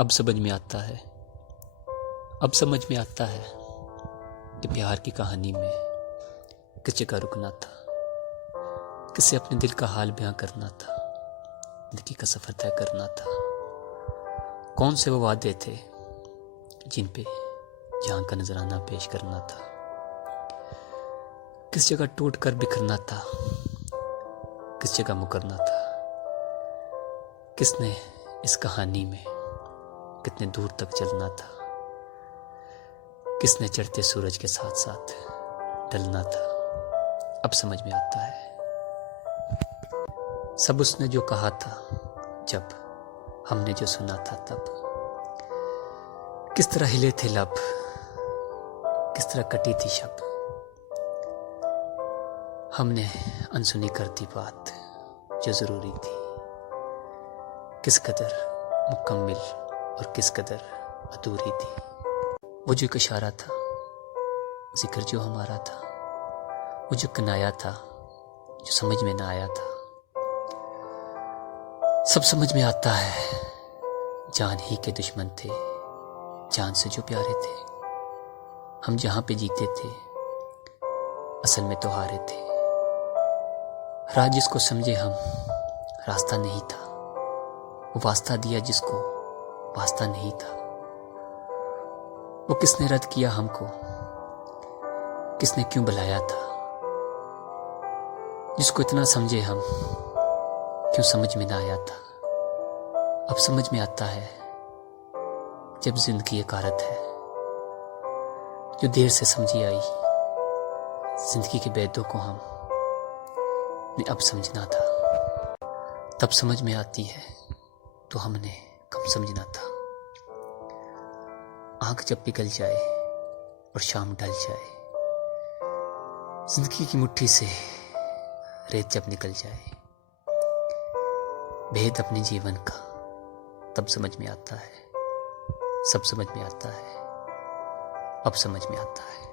अब समझ में आता है, अब समझ में आता है कि प्यार की कहानी में किस जगह रुकना था, किसे अपने दिल का हाल बयां करना था, जिंदगी का सफर तय करना था। कौन से वो वादे थे जिन पे जान का नजराना पेश करना था, किस जगह टूट कर बिखरना था, किस जगह मुकरना था। किसने इस कहानी में कितने दूर तक चलना था, किसने चढ़ते सूरज के साथ साथ ढलना था। अब समझ में आता है सब उसने जो कहा था, जब हमने जो सुना था तब। किस तरह हिले थे लब, किस तरह कटी थी शब। हमने अनसुनी कर दी बात जो जरूरी थी। किस कदर मुकम्मिल और किस कदर अधूरी थी। वो जो एक इशारा था, जिक्र जो हमारा था, वो जो कनाया था जो समझ में ना आया था। सब समझ में आता है, जान ही के दुश्मन थे, जान से जो प्यारे थे। हम जहां पे जीते थे असल में तो हारे थे। राह जिसको समझे हम रास्ता नहीं था, वो वास्ता दिया जिसको वास्ता नहीं था। वो किसने रद्द किया हमको, किसने क्यों बुलाया था। जिसको इतना समझे हम क्यों समझ में ना आया था। अब समझ में आता है जब जिंदगी एक आदत है जो देर से समझी आई। जिंदगी के बेदों को हम ने अब समझना था। तब समझ में आती है तो हमने कब समझना था। आंख जब पिघल जाए और शाम ढल जाए, जिंदगी की मुट्ठी से रेत जब निकल जाए, भेद अपने जीवन का तब समझ में आता है। सब समझ में आता है, अब समझ में आता है।